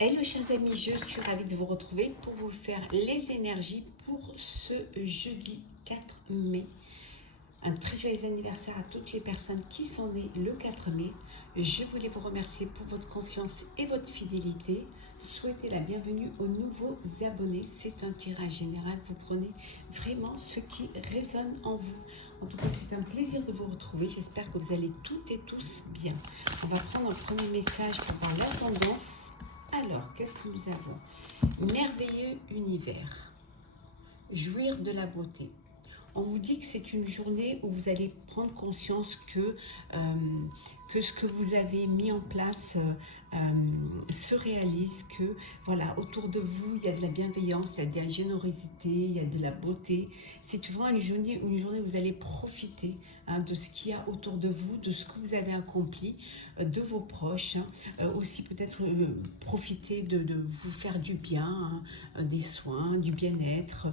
Hello chers amis, je suis ravie de vous retrouver pour vous faire les énergies pour ce jeudi 4 mai. Un très joyeux anniversaire à toutes les personnes qui sont nées le 4 mai. Je voulais vous remercier pour votre confiance et votre fidélité. Souhaitez la bienvenue aux nouveaux abonnés. C'est un tirage général. Vous prenez vraiment ce qui résonne en vous. En tout cas, c'est un plaisir de vous retrouver. J'espère que vous allez toutes et tous bien. On va prendre un premier message pour voir la tendance. Alors, qu'est-ce que nous avons? Merveilleux univers. Jouir de la beauté. On vous dit que c'est une journée où vous allez prendre conscience que ce que vous avez mis en place se réalise, que voilà, autour de vous, il y a de la bienveillance, il y a de la générosité, il y a de la beauté. C'est vraiment une journée où vous allez profiter de ce qu'il y a autour de vous, de ce que vous avez accompli, de vos proches. Aussi peut-être profiter de vous faire du bien, des soins, du bien-être,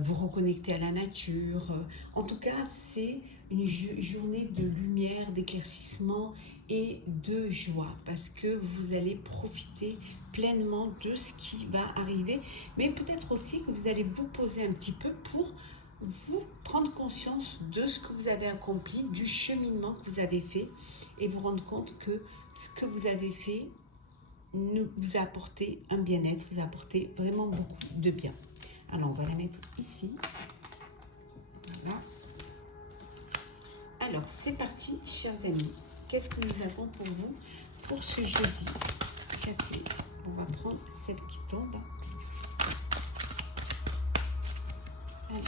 vous reconnecter à la nature. En tout cas, c'est une journée de lumière, d'éclaircissement et de joie parce que vous allez profiter pleinement de ce qui va arriver, mais peut-être aussi que vous allez vous poser un petit peu pour vous prendre conscience de ce que vous avez accompli, du cheminement que vous avez fait et vous rendre compte que ce que vous avez fait vous a apporté un bien-être, vous a apporté vraiment beaucoup de bien. Alors, on va la mettre ici. Voilà. Alors, c'est parti, chers amis. Qu'est-ce que nous avons pour vous pour ce jeudi 4 mai? On va prendre celle qui tombe. Alors,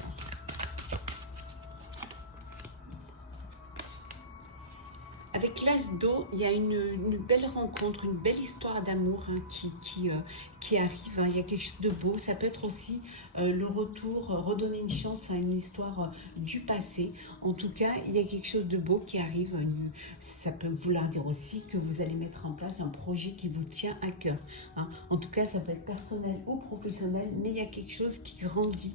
avec l'As d'eau, il y a une belle rencontre, une belle histoire d'amour qui arrive. Il y a quelque chose de beau. Ça peut être aussi le retour, redonner une chance à une histoire du passé. En tout cas, il y a quelque chose de beau qui arrive. Ça peut vouloir dire aussi que vous allez mettre en place un projet qui vous tient à cœur. En tout cas, ça peut être personnel ou professionnel, mais il y a quelque chose qui grandit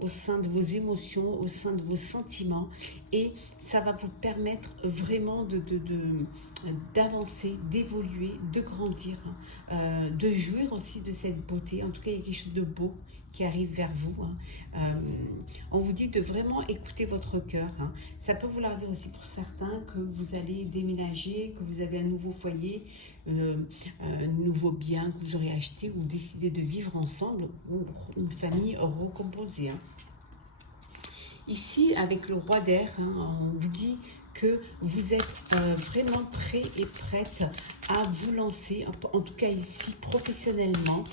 au sein de vos émotions, au sein de vos sentiments. Et ça va vous permettre vraiment d'avancer, d'évoluer, de grandir, de jouir aussi de cette beauté. En tout cas, il y a quelque chose de beau qui arrive vers vous. On vous dit de vraiment écouter votre cœur. Ça peut vouloir dire aussi pour certains que vous allez déménager, que vous avez un nouveau foyer, un nouveau bien que vous aurez acheté ou décidé de vivre ensemble, ou une famille recomposée. Ici, avec le roi d'air, on vous dit que vous êtes vraiment prêt et prête à vous lancer, en tout cas ici, professionnellement.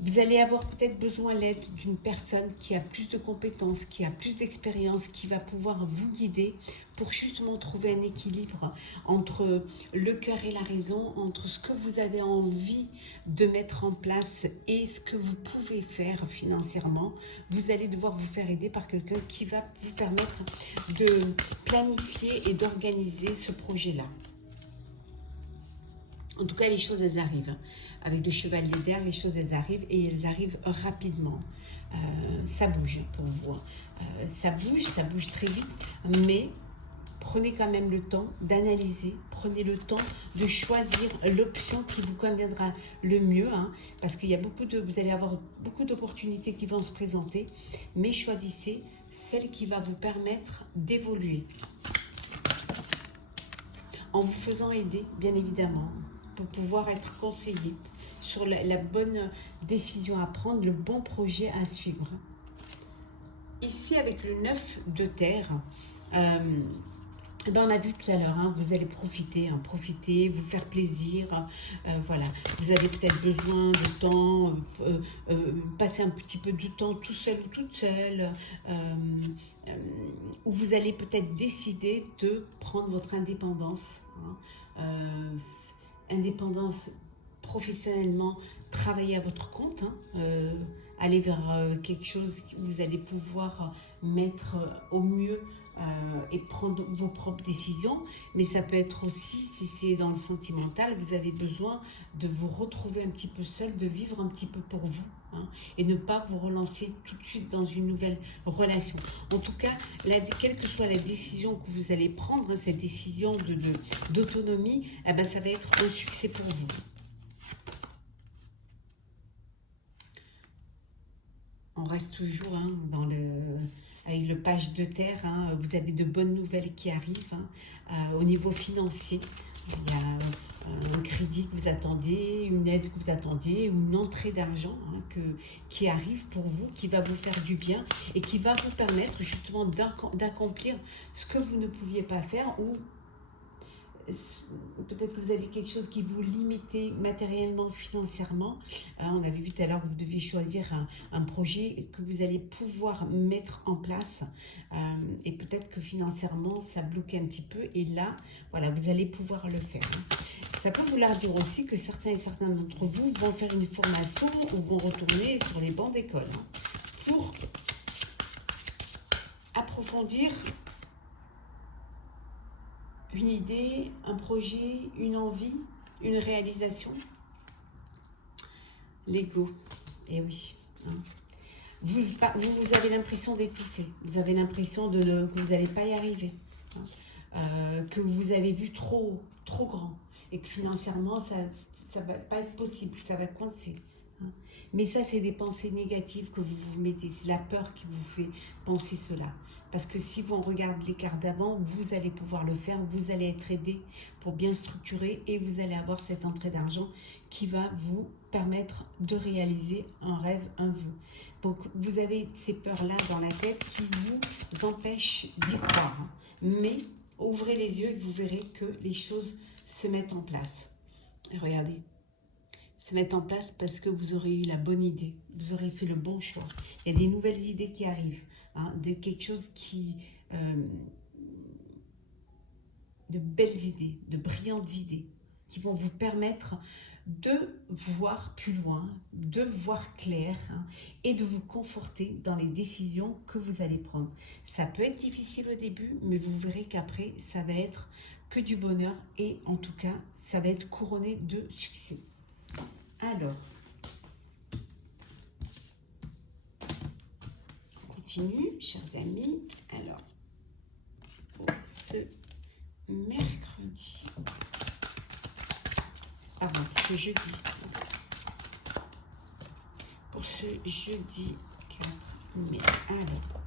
Vous allez avoir peut-être besoin de l'aide d'une personne qui a plus de compétences, qui a plus d'expérience, qui va pouvoir vous guider pour justement trouver un équilibre entre le cœur et la raison, entre ce que vous avez envie de mettre en place et ce que vous pouvez faire financièrement. Vous allez devoir vous faire aider par quelqu'un qui va vous permettre de planifier et d'organiser ce projet-là. En tout cas, les choses, elles arrivent. Avec le chevalier d'air, les choses, elles arrivent et elles arrivent rapidement. Ça bouge pour vous. Ça bouge très vite, mais prenez quand même le temps d'analyser, prenez le temps de choisir l'option qui vous conviendra le mieux, parce qu'il y a vous allez avoir beaucoup d'opportunités qui vont se présenter, mais choisissez celle qui va vous permettre d'évoluer. En vous faisant aider, bien évidemment, pour pouvoir être conseillé sur la bonne décision à prendre, le bon projet à suivre. Ici, avec le 9 de terre, on a vu tout à l'heure, vous allez profiter, vous faire plaisir. Voilà, vous avez peut-être besoin de temps, passer un petit peu de temps tout seul ou toute seule, où vous allez peut-être décider de prendre votre indépendance. Indépendance professionnellement, travailler à votre compte, aller vers quelque chose où vous allez pouvoir mettre au mieux et prendre vos propres décisions. Mais ça peut être aussi, si c'est dans le sentimental, vous avez besoin de vous retrouver un petit peu seul, de vivre un petit peu pour vous, et ne pas vous relancer tout de suite dans une nouvelle relation. En tout cas, quelle que soit la décision que vous allez prendre, cette décision d'autonomie, ça va être un succès pour vous. on reste toujours hein, avec le page de terre. Hein, vous avez de bonnes nouvelles qui arrivent hein, au niveau financier. Il y a un crédit que vous attendiez, une aide que vous attendiez, ou une entrée d'argent hein, qui arrive pour vous, qui va vous faire du bien et qui va vous permettre justement d'accomplir ce que vous ne pouviez pas faire, ou peut-être que vous avez quelque chose qui vous limitait matériellement, financièrement. On avait vu tout à l'heure que vous deviez choisir un projet que vous allez pouvoir mettre en place. Et peut-être que financièrement, ça bloquait un petit peu. Et là, voilà, vous allez pouvoir le faire. Ça peut vouloir dire aussi que certains et certains d'entre vous vont faire une formation ou vont retourner sur les bancs d'école pour approfondir une idée, un projet, une envie, une réalisation. L'ego, eh oui. Hein. Vous avez l'impression d'étouffer, vous avez l'impression que vous n'allez pas y arriver, hein. Que vous avez vu trop grand et que financièrement, ça ne va pas être possible, ça va coincer. Hein. Mais ça, c'est des pensées négatives que vous vous mettez, c'est la peur qui vous fait penser cela. Parce que si on regarde les cartes d'avant, vous allez pouvoir le faire, vous allez être aidé pour bien structurer et vous allez avoir cette entrée d'argent qui va vous permettre de réaliser un rêve, un vœu. Donc vous avez ces peurs-là dans la tête qui vous empêchent d'y croire. Hein. Mais ouvrez les yeux et vous verrez que les choses se mettent en place. Et regardez, se mettent en place parce que vous aurez eu la bonne idée, vous aurez fait le bon choix. Il y a des nouvelles idées qui arrivent. Hein, de quelque chose de belles idées, de brillantes idées qui vont vous permettre de voir plus loin, de voir clair hein, et de vous conforter dans les décisions que vous allez prendre. Ça peut être difficile au début, mais vous verrez qu'après, ça va être que du bonheur et en tout cas, ça va être couronné de succès. Alors, continue, chers amis. Alors, pour ce mercredi, pardon, ce jeudi, pour ce jeudi 4 mai. Alors,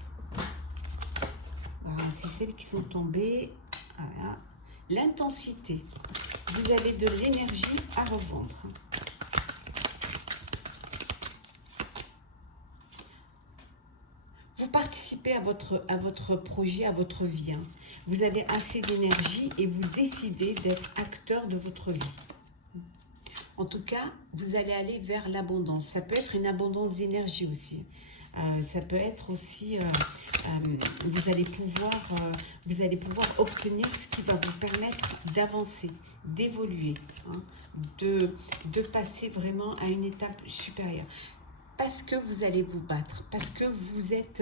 voilà, c'est celles qui sont tombées. Voilà, l'intensité. Vous avez de l'énergie à revendre. Vous participez à votre projet, à votre vie. Hein. Vous avez assez d'énergie et vous décidez d'être acteur de votre vie. En tout cas, vous allez aller vers l'abondance. Ça peut être une abondance d'énergie aussi. Ça peut être aussi, vous allez pouvoir obtenir ce qui va vous permettre d'avancer, d'évoluer, hein, de passer vraiment à une étape supérieure. Parce que vous allez vous battre, parce que vous êtes,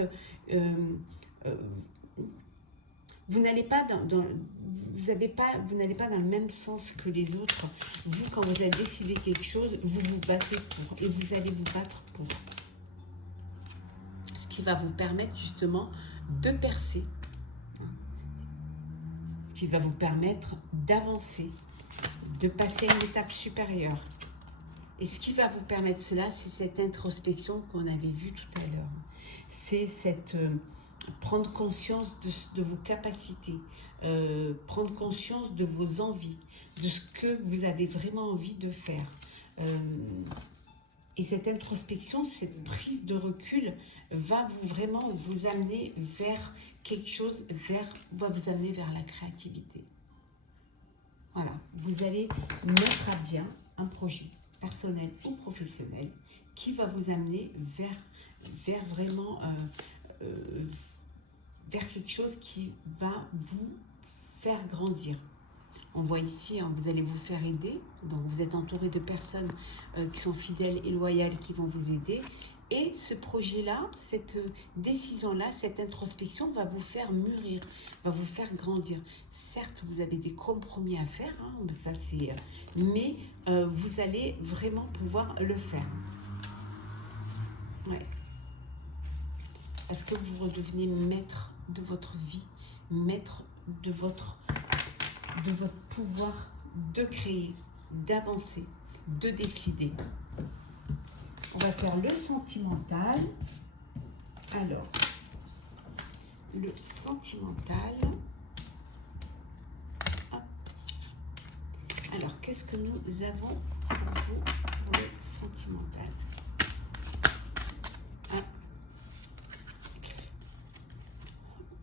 vous n'allez pas vous n'allez pas dans le même sens que les autres. Vous, quand vous avez décidé quelque chose, vous vous battez pour et vous allez vous battre pour. Ce qui va vous permettre justement de percer, ce qui va vous permettre d'avancer, de passer à une étape supérieure. Et ce qui va vous permettre cela, c'est cette introspection qu'on avait vue tout à l'heure. C'est cette prendre conscience de vos capacités, prendre conscience de vos envies, de ce que vous avez vraiment envie de faire. Et cette introspection, cette prise de recul va vraiment vous amener vers quelque chose, va vous amener vers la créativité. Voilà, vous allez mettre à bien un projet personnel ou professionnel qui va vous amener vers vraiment vers quelque chose qui va vous faire grandir. On voit ici, hein, vous allez vous faire aider, donc vous êtes entouré de personnes qui sont fidèles et loyales qui vont vous aider. Et ce projet-là, cette décision-là, cette introspection va vous faire mûrir, va vous faire grandir. Certes, vous avez des compromis à faire, hein, ça c'est, mais vous allez vraiment pouvoir le faire. Ouais. Parce que vous redevenez maître de votre vie, maître de votre pouvoir de créer, d'avancer, de décider. On va faire le sentimental. Alors, le sentimental. Hop. Alors, qu'est-ce que nous avons pour vous pour le sentimental? Ah.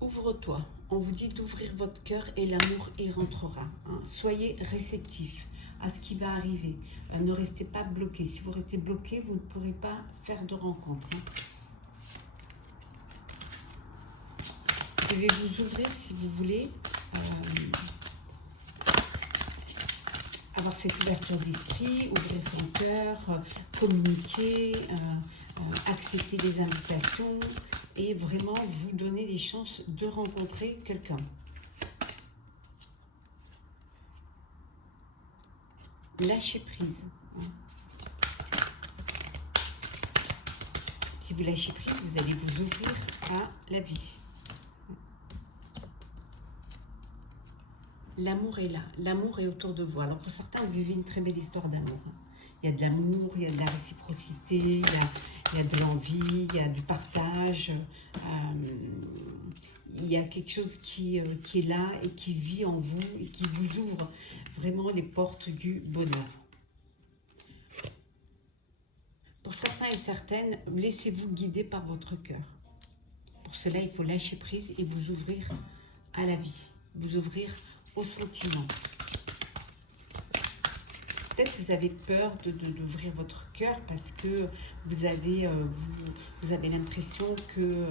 Ouvre-toi. On vous dit d'ouvrir votre cœur et l'amour y rentrera. Hein. Soyez réceptifs à ce qui va arriver. Ne restez pas bloqués. Si vous restez bloqué, vous ne pourrez pas faire de rencontre. Hein. Vous devez vous ouvrir si vous voulez avoir cette ouverture d'esprit, ouvrir son cœur, communiquer, accepter des invitations et vraiment vous donner des chances de rencontrer quelqu'un. Lâchez prise. Si vous lâchez prise, vous allez vous ouvrir à la vie. L'amour est là, l'amour est autour de vous. Alors pour certains, vous vivez une très belle histoire d'amour. Il y a de l'amour, il y a de la réciprocité, il y a de l'envie, il y a du partage. Il y a quelque chose qui est là et qui vit en vous et qui vous ouvre vraiment les portes du bonheur. Pour certains et certaines, laissez-vous guider par votre cœur. Pour cela, il faut lâcher prise et vous ouvrir à la vie, vous ouvrir aux sentiments. Peut-être que vous avez peur d'ouvrir votre cœur parce que vous avez l'impression que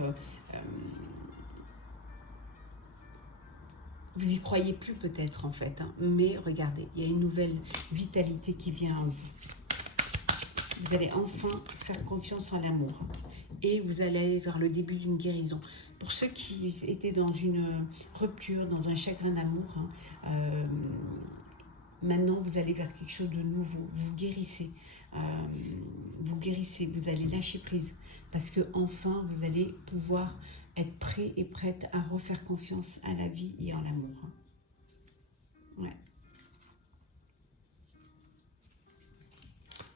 vous n'y croyez plus peut-être en fait. Hein. Mais regardez, il y a une nouvelle vitalité qui vient en vous. Vous allez enfin faire confiance en l'amour et vous allez aller vers le début d'une guérison. Pour ceux qui étaient dans une rupture, dans un chagrin d'amour, hein, maintenant vous allez vers quelque chose de nouveau. Vous guérissez, vous allez lâcher prise parce que enfin vous allez pouvoir être prêt et prête à refaire confiance à la vie et en l'amour. Ouais.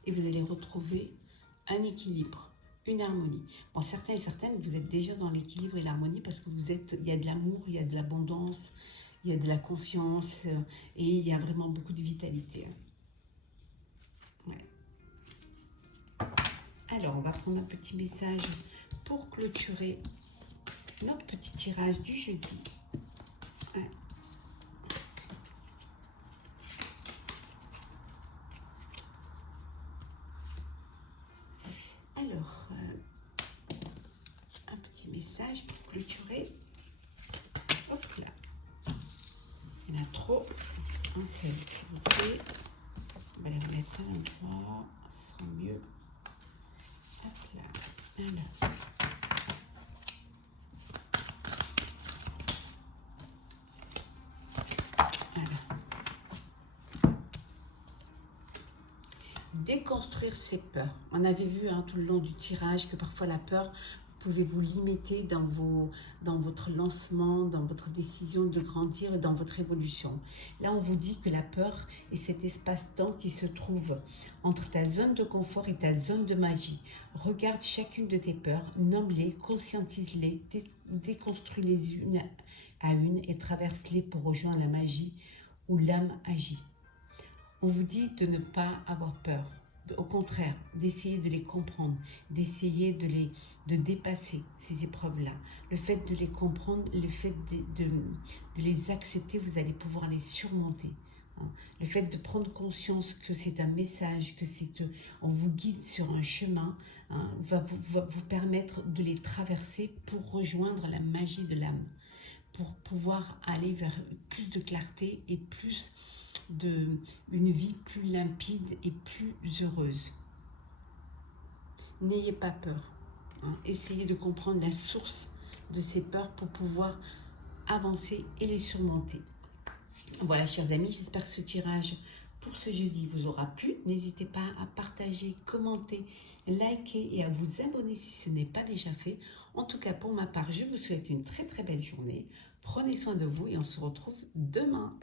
Et vous allez retrouver un équilibre, une harmonie. Bon, certains et certaines, vous êtes déjà dans l'équilibre et l'harmonie parce que il y a de l'amour, il y a de l'abondance, il y a de la confiance et il y a vraiment beaucoup de vitalité. Ouais. Alors, on va prendre un petit message pour clôturer notre petit tirage du jeudi. Ouais. Alors, un petit message pour clôturer. Hop là. Il y en a trop. Un seul, s'il vous plaît. On va les remettre à l'endroit. Ce sera mieux. Hop là. Alors. Déconstruire ses peurs. On avait vu tout le long du tirage que parfois la peur, vous pouvez vous limiter dans votre lancement, dans votre décision de grandir et dans votre évolution. Là, on vous dit que la peur est cet espace-temps qui se trouve entre ta zone de confort et ta zone de magie. Regarde chacune de tes peurs, nomme-les, conscientise-les, déconstruis-les une à une et traverse-les pour rejoindre la magie où l'âme agit. On vous dit de ne pas avoir peur, au contraire, d'essayer de les comprendre, d'essayer de dépasser ces épreuves-là. Le fait de les comprendre, le fait de les accepter, vous allez pouvoir les surmonter. Hein. Le fait de prendre conscience que c'est un message, que on vous guide sur un chemin, hein, va vous permettre de les traverser pour rejoindre la magie de l'âme, pour pouvoir aller vers plus de clarté et plus une vie plus limpide et plus heureuse. N'ayez pas peur. Hein. Essayez de comprendre la source de ces peurs pour pouvoir avancer et les surmonter. Voilà, chers amis, j'espère que ce tirage pour ce jeudi vous aura plu. N'hésitez pas à partager, commenter, liker et à vous abonner si ce n'est pas déjà fait. En tout cas, pour ma part, je vous souhaite une très très belle journée. Prenez soin de vous et on se retrouve demain.